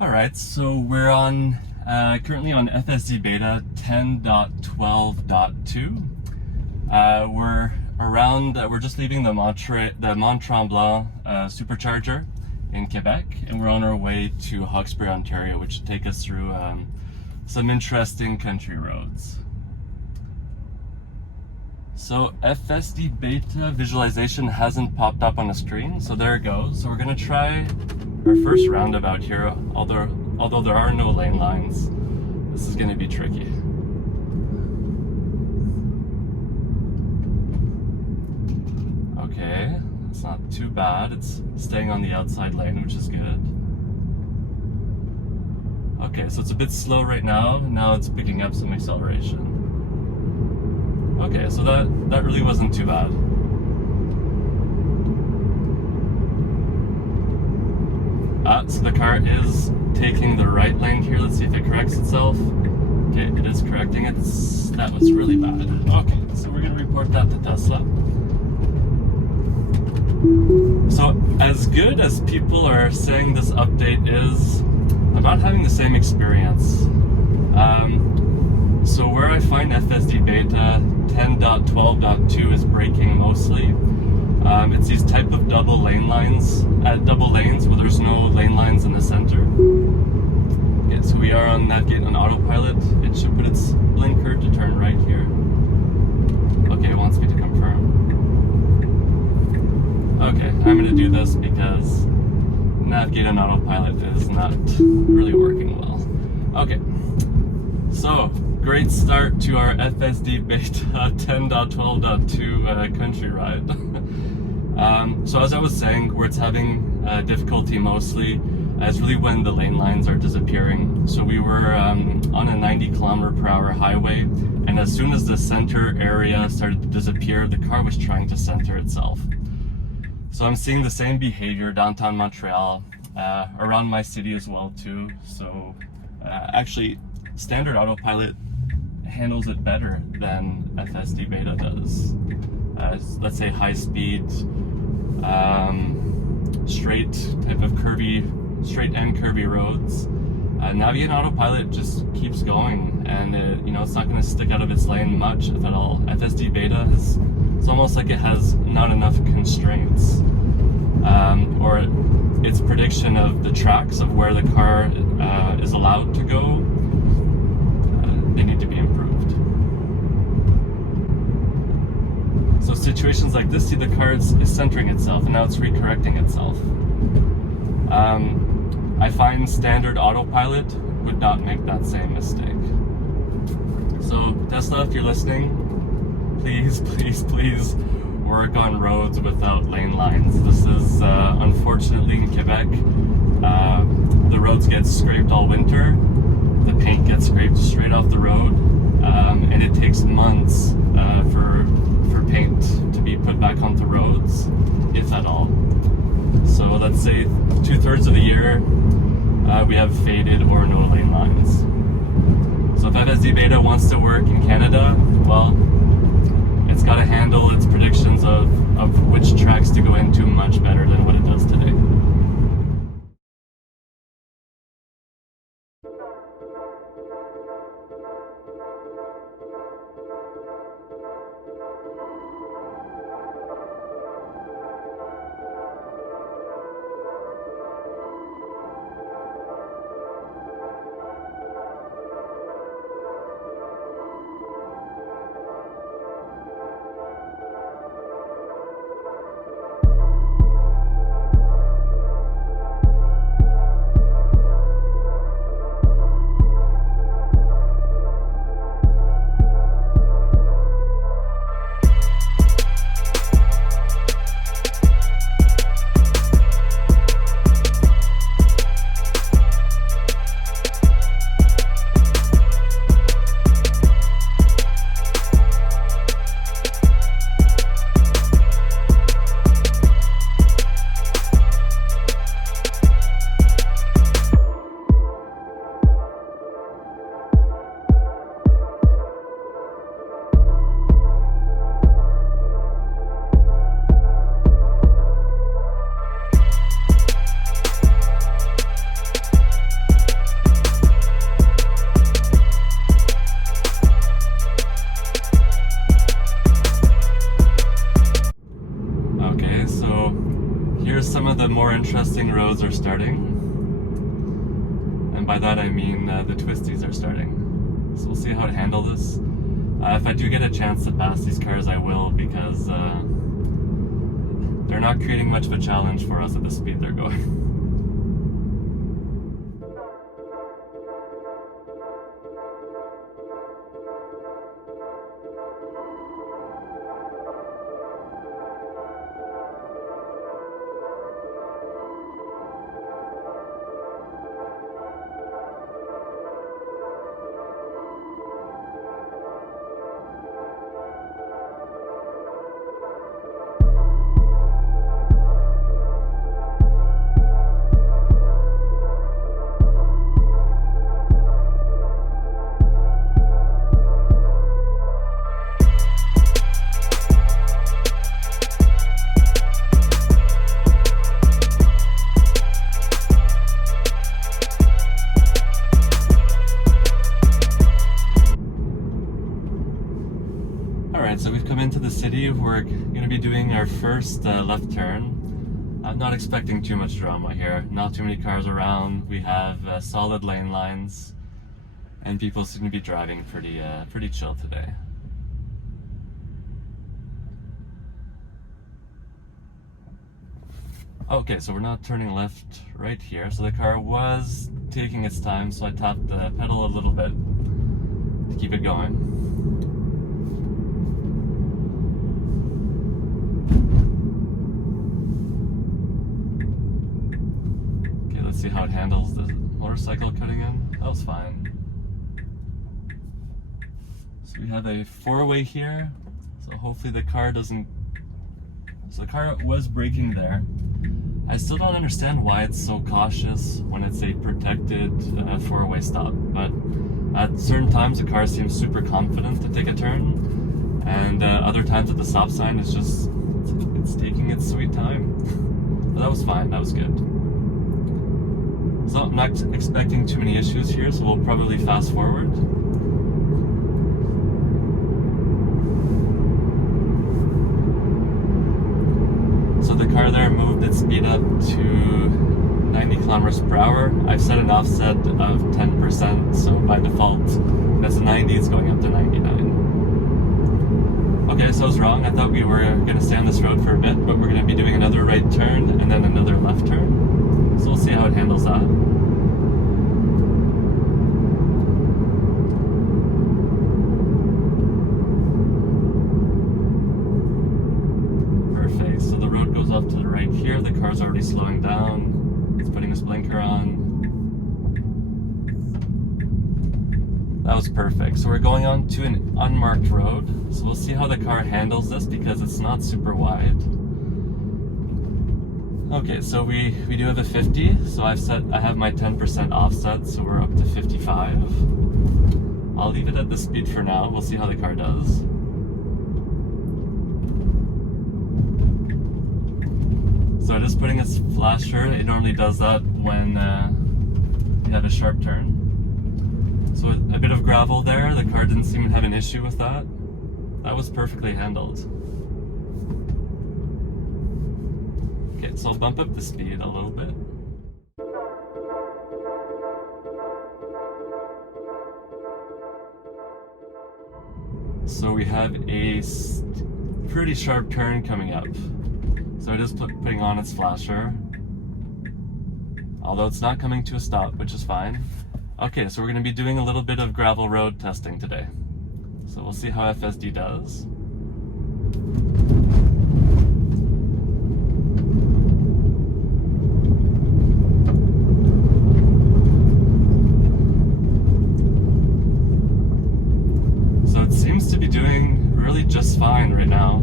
Alright, so we're on currently on FSD Beta 10.12.2. We're just leaving the Mont-Tremblant supercharger in Quebec, and we're on our way to Hawkesbury, Ontario, which should take us through some interesting country roads. So FSD Beta visualization hasn't popped up on the screen, so there it goes. So we're gonna try our first roundabout here, although there are no lane lines. This is gonna be tricky. Okay, it's not too bad. It's staying on the outside lane, which is good. Okay, so it's a bit slow right now. Now it's picking up some acceleration. Okay, so that really wasn't too bad. So the car is taking the right lane here. Let's see if it corrects itself. Okay, it is correcting it. That was really bad. Okay, so we're gonna report that to Tesla. So as good as people are saying this update is, I'm not having the same experience. So where I find FSD Beta 10.12.2 is braking mostly. It's these type of double lanes where there's no lane lines in the center. Okay, so we are on navigate on autopilot. It should put its blinker to turn right here. Okay, it wants me to confirm. Okay, I'm gonna do this because navigate on autopilot is not really working well. Okay, so great start to our FSD Beta 10.12.2 country ride. So as I was saying, where it's having difficulty mostly is really when the lane lines are disappearing. So we were on a 90km/h highway, and as soon as the center area started to disappear, the car was trying to center itself. So I'm seeing the same behavior downtown Montreal, around my city as well too. So actually, standard autopilot handles it better than FSD Beta does. Let's say high speed, straight type of straight and curvy roads. Navigate autopilot just keeps going, and it's not going to stick out of its lane much, if at all. FSD Beta it's almost like it has not enough constraints, or its prediction of the tracks of where the car is allowed to go. They need to be improved. So situations like this, see the car is centering itself, and now it's recorrecting itself. I find standard autopilot would not make that same mistake. So Tesla, if you're listening, please, please, please work on roads without lane lines. This is unfortunately in Quebec. The roads get scraped all winter. The paint gets scraped straight off the road, and it takes months for paint to be put back onto roads, if at all. So let's say 2/3 of the year we have faded or no lane lines. So if FSD Beta wants to work in Canada, well, it's got to handle its predictions of which tracks to go into much better than what it does today. twisting roads are starting. And by that I mean the twisties are starting. So we'll see how to handle this. If I do get a chance to pass these cars, I will, because they're not creating much of a challenge for us at the speed they're going. So we've come into the city. We're going to be doing our first left turn. I'm not expecting too much drama here. Not too many cars around. We have solid lane lines, and people seem to be driving pretty chill today. Okay, so we're not turning left right here. So the car was taking its time, so I tapped the pedal a little bit to keep it going. Let's see how it handles the motorcycle cutting in. That was fine. So we have a four-way here. So hopefully the car doesn't... So the car was braking there. I still don't understand why it's so cautious when it's a protected four-way stop. But at certain times the car seems super confident to take a turn. And other times at the stop sign it's just... It's taking its sweet time. But that was fine. That was good. So I'm not expecting too many issues here, so we'll probably fast forward. So the car there moved its speed up to 90 kilometers per hour. I've set an offset of 10%, so by default, that's a 90, it's going up to 99. Okay, so I was wrong. I thought we were going to stay on this road for a bit, but we're going to be doing another right turn and then another left turn. So we'll see how it handles that. Perfect. So the road goes off to the right here. The car's already slowing down. It's putting its blinker on. That was perfect. So we're going on to an unmarked road. So we'll see how the car handles this because it's not super wide. Okay, so we do have a 50, so I have my 10% offset, so we're up to 55. I'll leave it at this speed for now. We'll see how the car does. So it is putting its flasher. It normally does that when you have a sharp turn. So a bit of gravel there. The car didn't seem to have an issue with that. That was perfectly handled. Okay, so I'll bump up the speed a little bit. So we have a pretty sharp turn coming up. So it is putting on its flasher. Although it's not coming to a stop, which is fine. Okay, so we're going to be doing a little bit of gravel road testing today. So we'll see how FSD does. So it seems to be doing really just fine right now.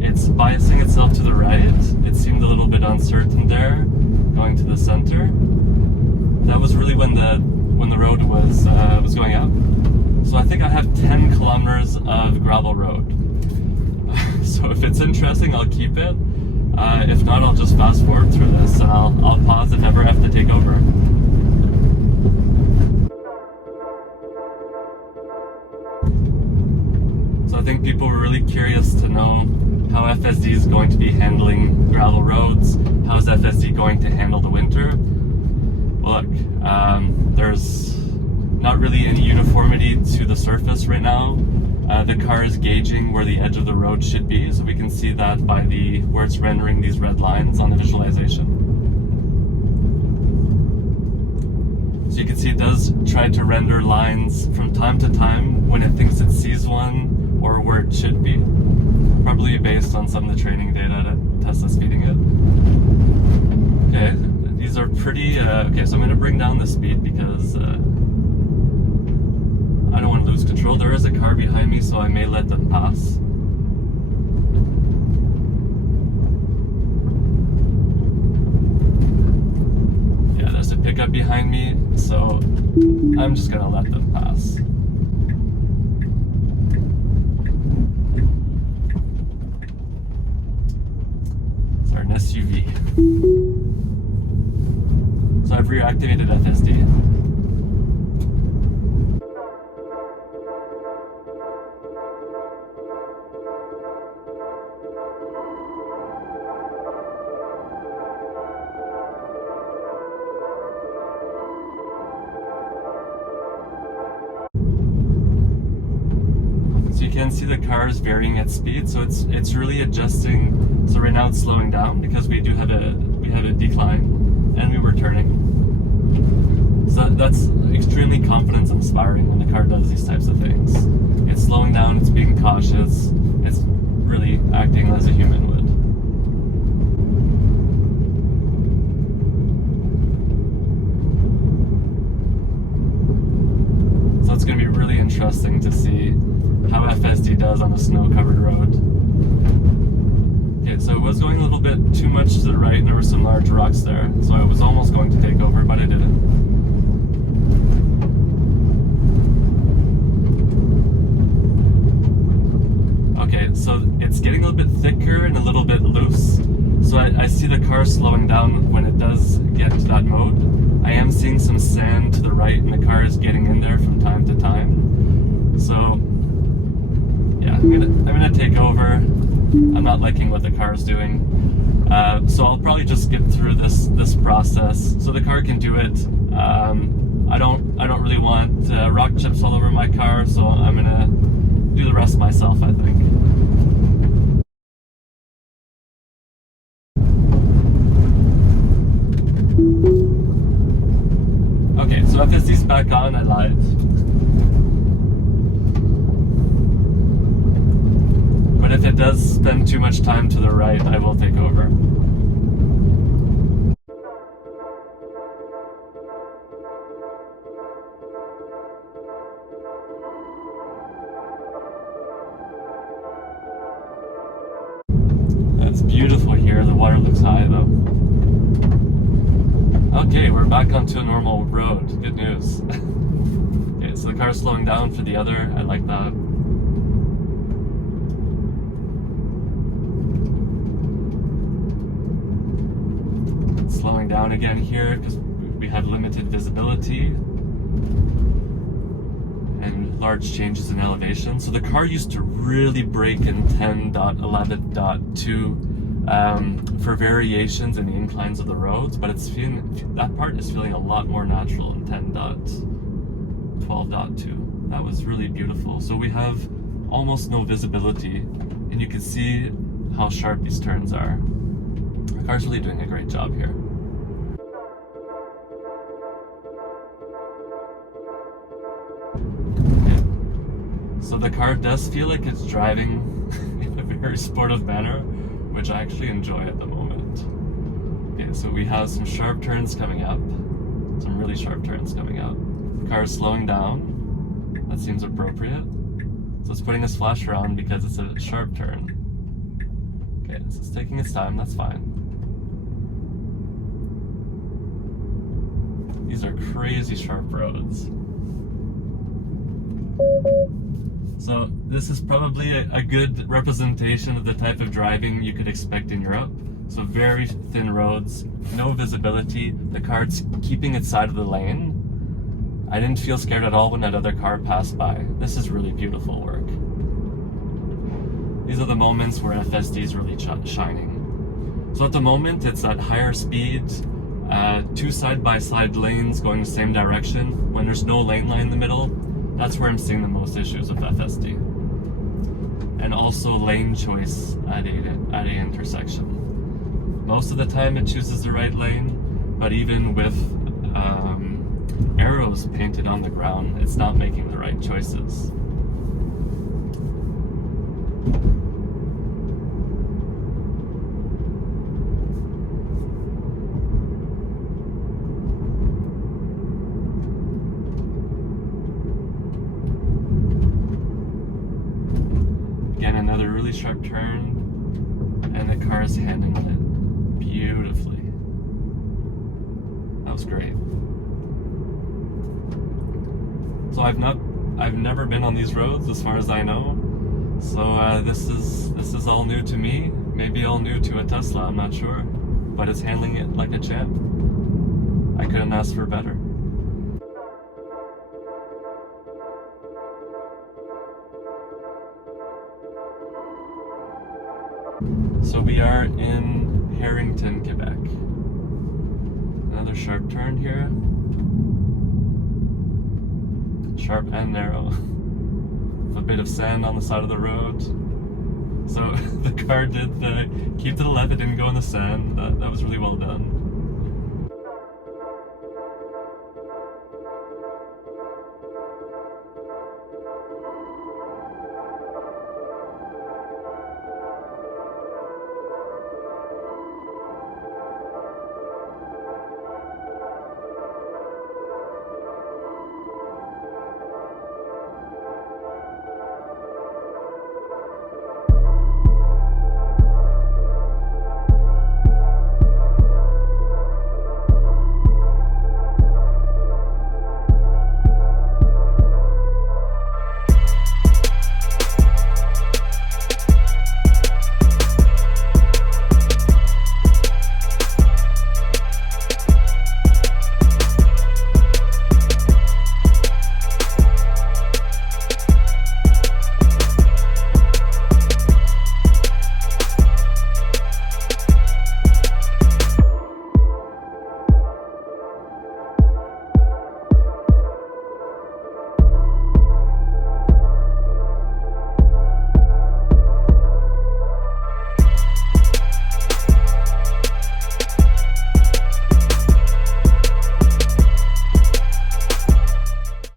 It's biasing itself to the right. It seemed a little bit uncertain there, going to the center. That was really when the road was going up. So I think I have 10 kilometers of gravel road. So if it's interesting, I'll keep it. If not, I'll just fast forward through this and I'll pause if ever I have to take over. So I think people were really curious to know how FSD is going to be handling gravel roads. How is FSD going to handle the winter? Well, look, there's not really any uniformity to the surface right now. The car is gauging where the edge of the road should be, so we can see that by where it's rendering these red lines on the visualization. So you can see it does try to render lines from time to time when it thinks it sees one or where it should be. Probably based on some of the training data that Tesla's feeding it. Okay, these are pretty, okay, so I'm going to bring down the speed because I don't want to lose control. There is a car behind me, so I may let them pass. Yeah, there's a pickup behind me, so I'm just going to let them pass. It's an SUV. So I've reactivated FSD. So you can see the car is varying its speed, so it's really adjusting. So right now it's slowing down because we have a decline and we were turning. So that's extremely confidence inspiring when the car does these types of things. It's slowing down, it's being cautious, it's really acting as a human would. So it's going to be really interesting to see how FSD does on a snow-covered road. Okay, so it was going a little bit too much to the right, and there were some large rocks there, so I was almost going to take over, but I didn't. Okay, so it's getting a little bit thicker and a little bit loose, so I see the car slowing down when it does get to that mode. I am seeing some sand to the right, and the car is getting in there from time to time. So yeah, I'm gonna take over. I'm not liking what the car is doing, so I'll probably just skip through this process so the car can do it. I don't really want rock chips all over my car, so I'm gonna do the rest myself, I think. Okay, so FSD's back on. I lied. But if it does spend too much time to the right, I will take over. It's beautiful here. The water looks high though. Okay, we're back onto a normal road. Good news. Okay, so the car's slowing down for the other. I like that. Slowing down again here because we have limited visibility and large changes in elevation. So the car used to really brake in 10.11.2 for variations in the inclines of the roads, but that part is feeling a lot more natural in 10.12.2. That was really beautiful. So we have almost no visibility, and you can see how sharp these turns are. The car's really doing a great job here. Okay. So the car does feel like it's driving in a very sportive manner, which I actually enjoy at the moment. Okay, so we have some sharp turns coming up, some really sharp turns coming up. The car is slowing down. That seems appropriate. So it's putting this flasher on because it's a sharp turn. Okay, so it's taking its time, that's fine. These are crazy sharp roads. So this is probably a good representation of the type of driving you could expect in Europe. So very thin roads, no visibility, the car's keeping its side of the lane. I didn't feel scared at all when that other car passed by. This is really beautiful work. these are the moments where FSD is really shining. So at the moment, it's at higher speed, 2 side-by-side lanes going the same direction. When there's no lane line in the middle, that's where I'm seeing the most issues with FSD. And also lane choice at a intersection. Most of the time it chooses the right lane, but even with arrows painted on the ground, it's not making the right choices. Again, another really sharp turn, and the car is handling it beautifully. That was great. So I've never been on these roads as far as I know. So this is all new to me. Maybe all new to a Tesla, I'm not sure. But it's handling it like a champ. I couldn't ask for better. So we are in Harrington, Quebec. Another sharp turn here. Sharp and narrow. With a bit of sand on the side of the road. So the car did keep to the left, it didn't go in the sand. That was really well done.